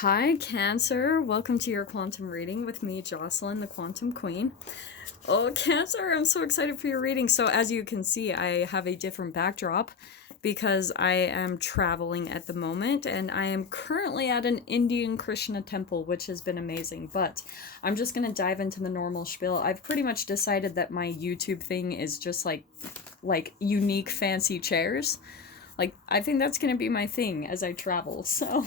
Hi, Cancer. Welcome to your quantum reading with me, Jocelyn, the Quantum Queen. Oh, Cancer, I'm so excited for your reading. So, as you can see, I have a different backdrop because I am traveling at the moment and I am currently at an Indian Krishna temple, which has been amazing. But I'm just going to dive into the normal spiel. I've pretty much decided that my YouTube thing is just like unique fancy chairs. Like, I think that's going to be my thing as I travel. So,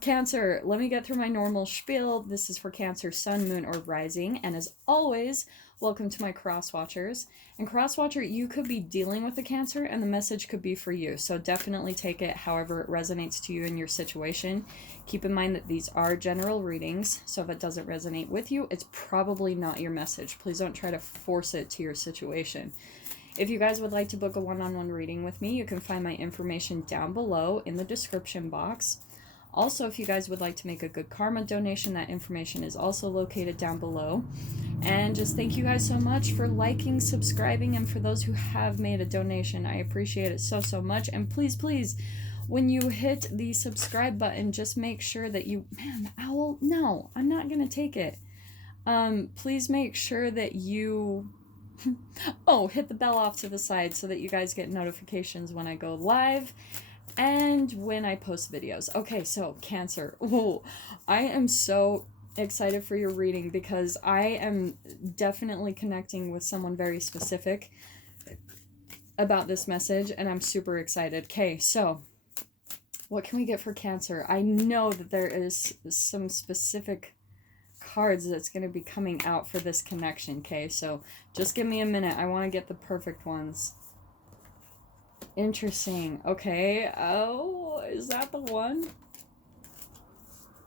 Cancer, let me get through my normal spiel. This is for Cancer, Sun, Moon, or Rising. And as always, welcome to my cross watchers. And cross watcher, you could be dealing with a Cancer and the message could be for you. So definitely take it however it resonates to you in your situation. Keep in mind that these are general readings. So if it doesn't resonate with you, it's probably not your message. Please don't try to force it to your situation. If you guys would like to book a one-on-one reading with me, you can find my information down below in the description box. Also, if you guys would like to make a good karma donation, that information is also located down below. And just thank you guys so much for liking, subscribing, and for those who have made a donation, I appreciate it so, so much. And please, please, when you hit the subscribe button, just make sure that you... Man, the owl? No, I'm not going to take it. Please make sure that you... oh, hit the bell off to the side so that you guys get notifications when I go live and when I post videos. Okay, so Cancer. Ooh, I am so excited for your reading because I am definitely connecting with someone very specific about this message and I'm super excited. Okay, so what can we get for Cancer? I know that there is some specific cards that's going to be coming out for this connection. Okay, so just give me a minute. I want to get the perfect ones. Interesting. Okay. Oh, is that the one?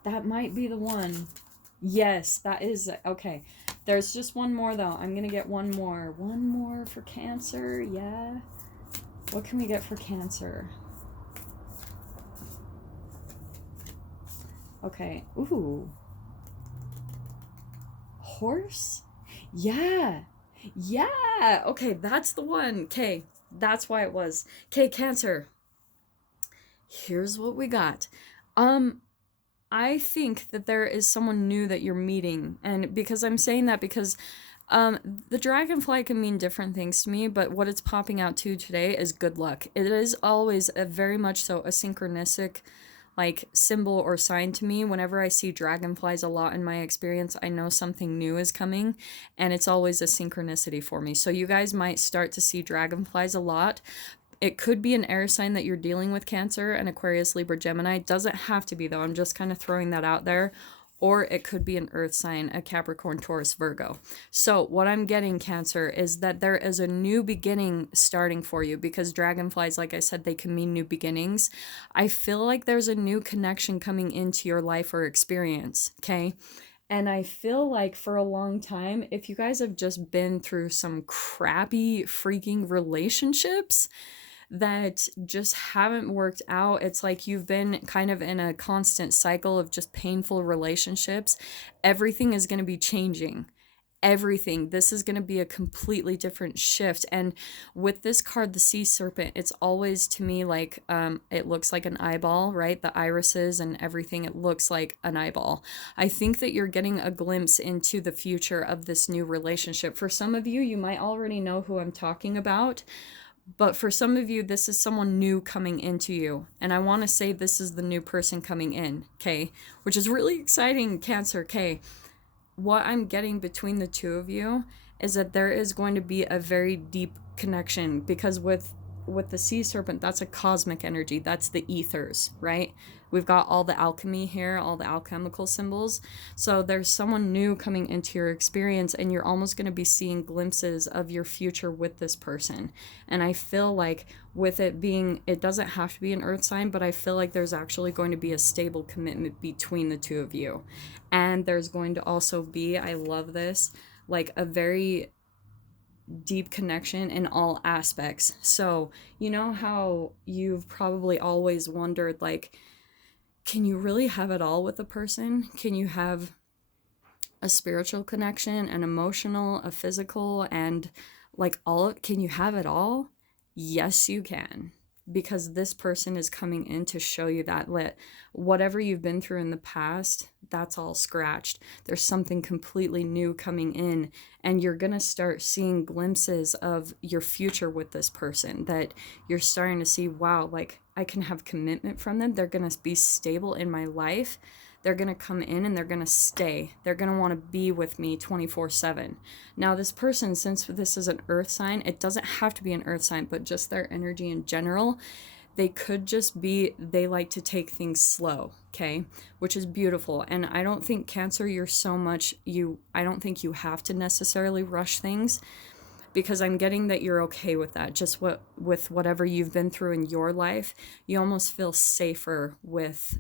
That might be the one. Yes, that is. Okay. There's just one more though. I'm going to get one more. One more for Cancer. Yeah. What can we get for Cancer? Okay. Ooh. Horse? Yeah. Yeah. Okay, that's the one. Okay. That's why it was. Okay, Cancer. Here's what we got. I think that there is someone new that you're meeting. And because I'm saying that because the dragonfly can mean different things to me, but what it's popping out to today is good luck. It is always a very much so a synchronistic like symbol or sign to me. Whenever I see dragonflies a lot in my experience, I know something new is coming and it's always a synchronicity for me. So you guys might start to see dragonflies a lot. It could be an air sign that you're dealing with, Cancer, an Aquarius, Libra, Gemini. Doesn't have to be though. I'm just kind of throwing that out there. Or it could be an earth sign, a Capricorn, Taurus, Virgo. So what I'm getting, Cancer, is that there is a new beginning starting for you because dragonflies, like I said, they can mean new beginnings. I feel like there's a new connection coming into your life or experience, okay? And I feel like for a long time, if you guys have just been through some crappy freaking relationships that just haven't worked out. It's like you've been kind of in a constant cycle of just painful relationships. Everything is going to be changing. Everything. This is going to be a completely different shift. And with this card, the sea serpent, it's always to me like it looks like an eyeball, right? The irises and everything, it looks like an eyeball. I think that you're getting a glimpse into the future of this new relationship. For some of you, you might already know who I'm talking about. But for some of you, this is someone new coming into you. And I want to say this is the new person coming in, okay? Which is really exciting, Cancer, okay? What I'm getting between the two of you is that there is going to be a very deep connection because with the sea serpent, that's a cosmic energy. That's the ethers, right? We've got all the alchemy here, all the alchemical symbols. So there's someone new coming into your experience and you're almost going to be seeing glimpses of your future with this person. And I feel like with it being, it doesn't have to be an earth sign, but I feel like there's actually going to be a stable commitment between the two of you. And there's going to also be, I love this, like a very deep connection in all aspects. So, you know how you've probably always wondered, like, can you really have it all with a person? Can you have a spiritual connection, an emotional, a physical, and like all, can you have it all? Yes, you can. because this person is coming in to show you that whatever you've been through in the past, that's all scratched. There's something completely new coming in, and you're going to start seeing glimpses of your future with this person, that you're starting to see, wow, like I can have commitment from them. They're going to be stable in my life. They're going to come in and they're going to stay. They're going to want to be with me 24/7. Now, this person, since this is an earth sign, it doesn't have to be an earth sign, but just their energy in general, they could just be, they like to take things slow, okay? Which is beautiful. And I don't think Cancer, you're so much, I don't think you have to necessarily rush things, because I'm getting that you're okay with that. Just with whatever you've been through in your life, you almost feel safer with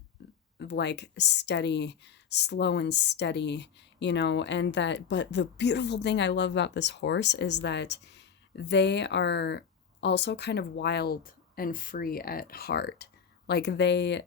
like steady, slow and steady, and that, but the beautiful thing I love about this horse is that they are also kind of wild and free at heart. Like they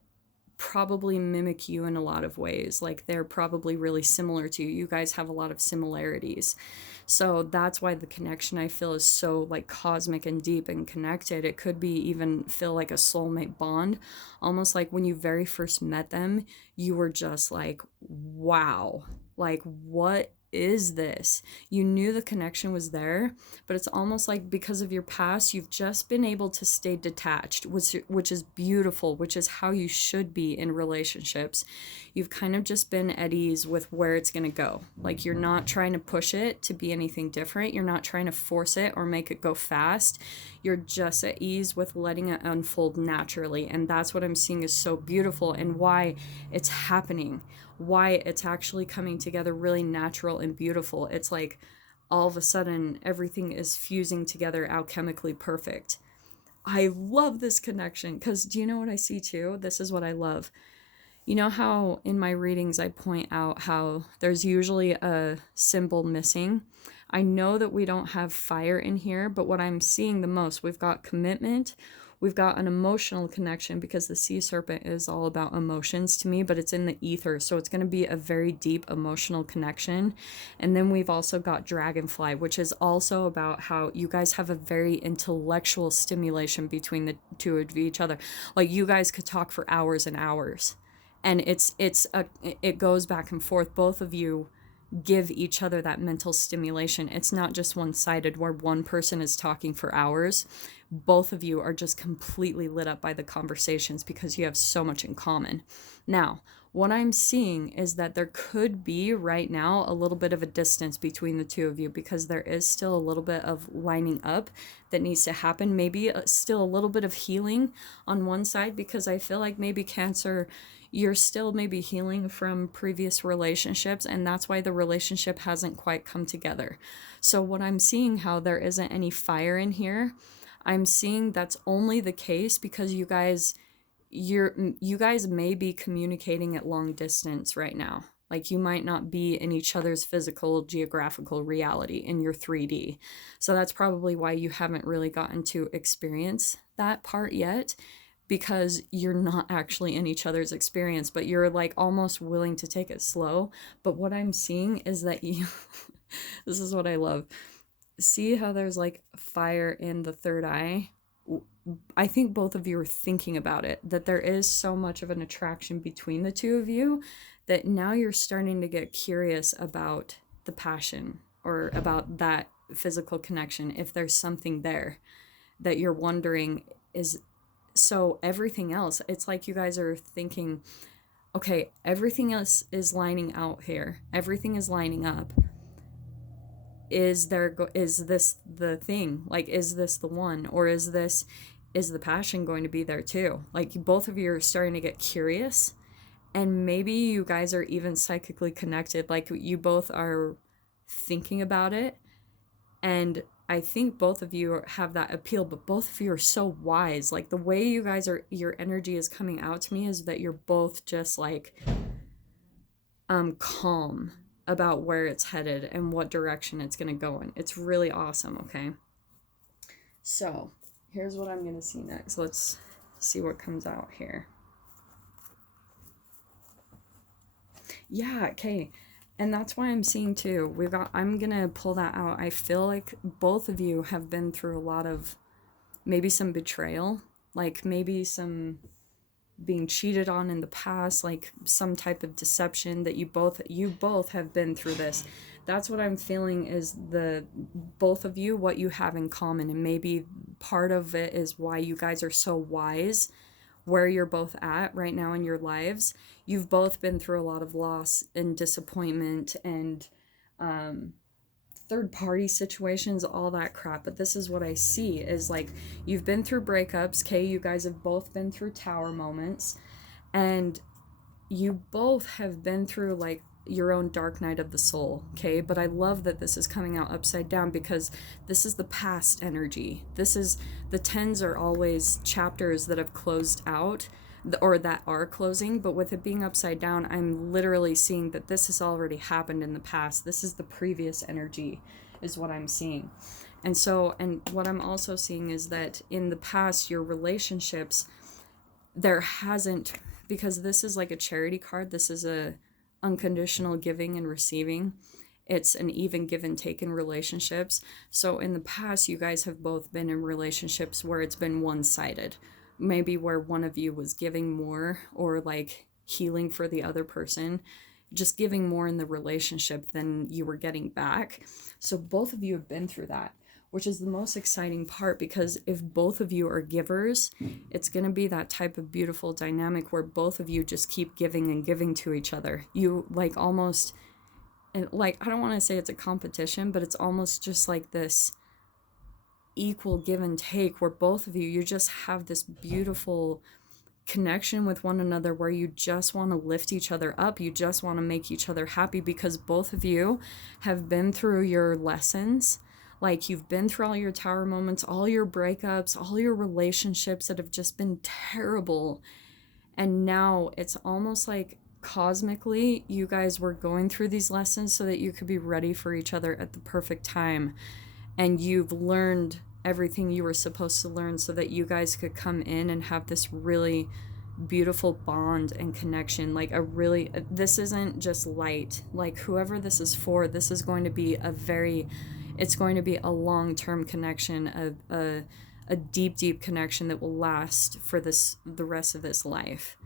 probably mimic you in a lot of ways. Like they're probably really similar to you. You guys have a lot of similarities. So that's why the connection, I feel, is so like cosmic and deep and connected. It could be even feel like a soulmate bond, almost like when you very first met them, you were just like, wow, like what is this? You knew the connection was there, but it's almost like because of your past, you've just been able to stay detached, which is beautiful, which is how you should be in relationships. You've kind of just been at ease with where it's going to go. Like you're not trying to push it to be anything different. You're not trying to force it or make it go fast. You're just at ease with letting it unfold naturally. And that's what I'm seeing is so beautiful, and why it's happening, why it's actually coming together really natural and beautiful. It's like all of a sudden everything is fusing together alchemically perfect. I love this connection, because do you know what I see too? This is what I love. You know how in my readings I point out how there's usually a symbol missing? I know that we don't have fire in here, but what I'm seeing the most, we've got commitment, we've got an emotional connection, because the sea serpent is all about emotions to me, but it's in the ether, so it's going to be a very deep emotional connection. And then we've also got dragonfly, which is also about how you guys have a very intellectual stimulation between the two of each other. Like you guys could talk for hours and hours, and it goes back and forth. Both of you give each other that mental stimulation. It's not just one-sided where one person is talking for hours. Both of you are just completely lit up by the conversations because you have so much in common. Now, what I'm seeing is that there could be right now a little bit of a distance between the two of you, because there is still a little bit of lining up that needs to happen. Maybe still a little bit of healing on one side, because I feel like maybe Cancer, you're still maybe healing from previous relationships, and that's why the relationship hasn't quite come together. So what I'm seeing, how there isn't any fire in here, I'm seeing that's only the case because you guys may be communicating at long distance right now. Like you might not be in each other's physical geographical reality in your 3D. So that's probably why you haven't really gotten to experience that part yet, because you're not actually in each other's experience, but you're like almost willing to take it slow. But what I'm seeing is that you, this is what I love. See how there's like fire in the third eye? I think both of you are thinking about it, that there is so much of an attraction between the two of you that now you're starting to get curious about the passion or about that physical connection. If there's something there that you're wondering is, so everything else, it's like you guys are thinking, okay, everything else is lining out here. Everything is lining up. Is this the thing? Like, is this the one? Or is the passion going to be there too? Like both of you are starting to get curious, and maybe you guys are even psychically connected. Like you both are thinking about it, and I think both of you have that appeal, but both of you are so wise. Like the way you guys are, your energy is coming out to me is that you're both just like calm about where it's headed and what direction it's going to go in. It's really awesome, okay? So, here's what I'm going to see next. Let's see what comes out here. Yeah, okay. And that's why I'm seeing too. I'm going to pull that out. I feel like both of you have been through a lot of maybe some betrayal. like maybe some being cheated on in the past, like some type of deception that you both have been through this. That's what I'm feeling is the both of you, what you have in common. And maybe part of it is why you guys are so wise where you're both at right now in your lives. You've both been through a lot of loss and disappointment and third party situations, all that crap. But this is what I see is like you've been through breakups, okay? You guys have both been through tower moments, and you both have been through like your own dark night of the soul, okay? But I love that this is coming out upside down because this is the past energy. This is the tens are always chapters that have closed out or that are closing, but with it being upside down, I'm literally seeing that this has already happened in the past. This is the previous energy is what I'm seeing. And so, and what I'm also seeing is that in the past, your relationships, there hasn't, because this is like a charity card, this is a unconditional giving and receiving. It's an even give and take in relationships. So in the past, you guys have both been in relationships where it's been one-sided. Maybe where one of you was giving more or like healing for the other person, just giving more in the relationship than you were getting back. So both of you have been through that, which is the most exciting part, because if both of you are givers, it's going to be that type of beautiful dynamic where both of you just keep giving and giving to each other. You like almost, like, I don't want to say it's a competition, but it's almost just like this equal give and take where both of you just have this beautiful connection with one another where you just want to lift each other up. You just want to make each other happy because both of you have been through your lessons. Like you've been through all your tower moments, all your breakups, all your relationships that have just been terrible. And now it's almost like cosmically you guys were going through these lessons so that you could be ready for each other at the perfect time. And you've learned everything you were supposed to learn so that you guys could come in and have this really beautiful bond and connection. Like a really, this isn't just light. Like whoever this is for, this is going to be it's going to be a long-term connection, a deep connection that will last for the rest of this life.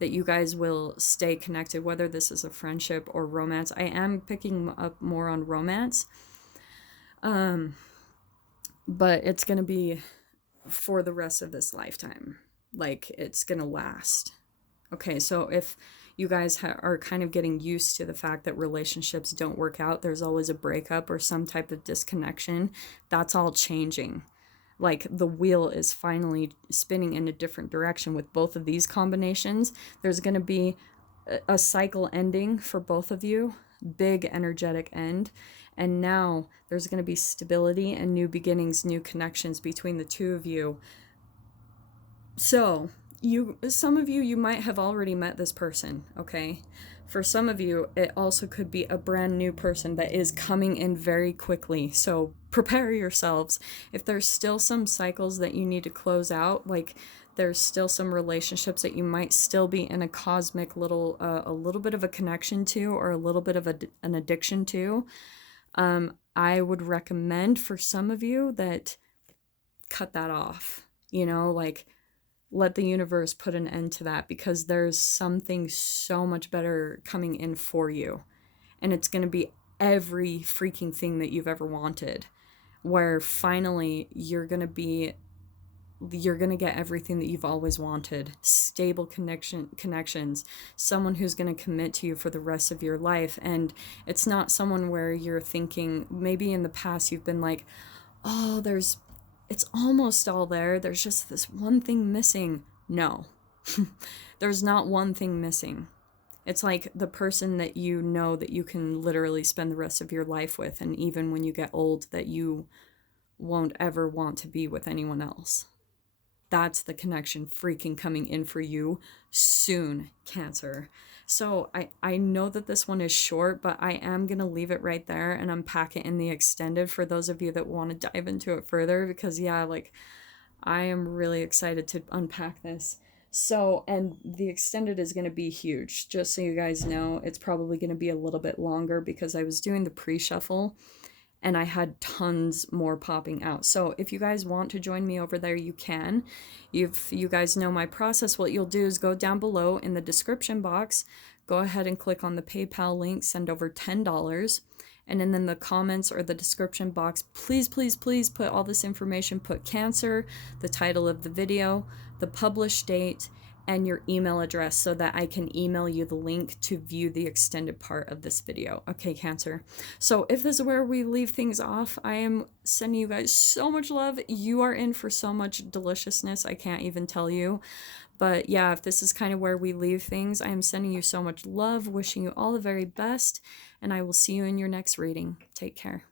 That you guys will stay connected, whether this is a friendship or romance. I am picking up more on romance. But it's going to be for the rest of this lifetime. Like it's going to last. Okay, so if you guys are kind of getting used to the fact that relationships don't work out, there's always a breakup or some type of disconnection, that's all changing. Like the wheel is finally spinning in a different direction with both of these combinations. There's going to be a cycle ending for both of you, big energetic end. And now there's going to be stability and new beginnings, new connections between the two of you. So some of you might have already met this person, okay? For some of you, it also could be a brand new person that is coming in very quickly. So prepare yourselves. If there's still some cycles that you need to close out, like there's still some relationships that you might still be in a cosmic little, a little bit of a connection to, or a little bit of an addiction to, I would recommend for some of you that cut that off, like let the universe put an end to that, because there's something so much better coming in for you. And it's going to be every freaking thing that you've ever wanted, where finally you're going to get everything that you've always wanted. Stable connections, someone who's going to commit to you for the rest of your life. And it's not someone where you're thinking, maybe in the past you've been like, oh, it's almost all there, there's just this one thing missing. No. There's not one thing missing. It's like the person that you know that you can literally spend the rest of your life with, and even when you get old, that you won't ever want to be with anyone else. That's the connection freaking coming in for you soon, Cancer. So I know that this one is short, but I am going to leave it right there and unpack it in the extended for those of you that want to dive into it further, because I am really excited to unpack this. So, and the extended is going to be huge. Just so you guys know, it's probably going to be a little bit longer because I was doing the pre-shuffle and I had tons more popping out. So if you guys want to join me over there, you can. If you guys know my process, what you'll do is go down below in the description box, go ahead and click on the PayPal link, send over $10. And then in the comments or the description box, please, please, please put all this information. Put cancer, the title of the video, the published date, and your email address so that I can email you the link to view the extended part of this video. Okay, Cancer. So if this is where we leave things off, I am sending you guys so much love. You are in for so much deliciousness. I can't even tell you. But yeah, if this is kind of where we leave things, I am sending you so much love, wishing you all the very best, and I will see you in your next reading. Take care.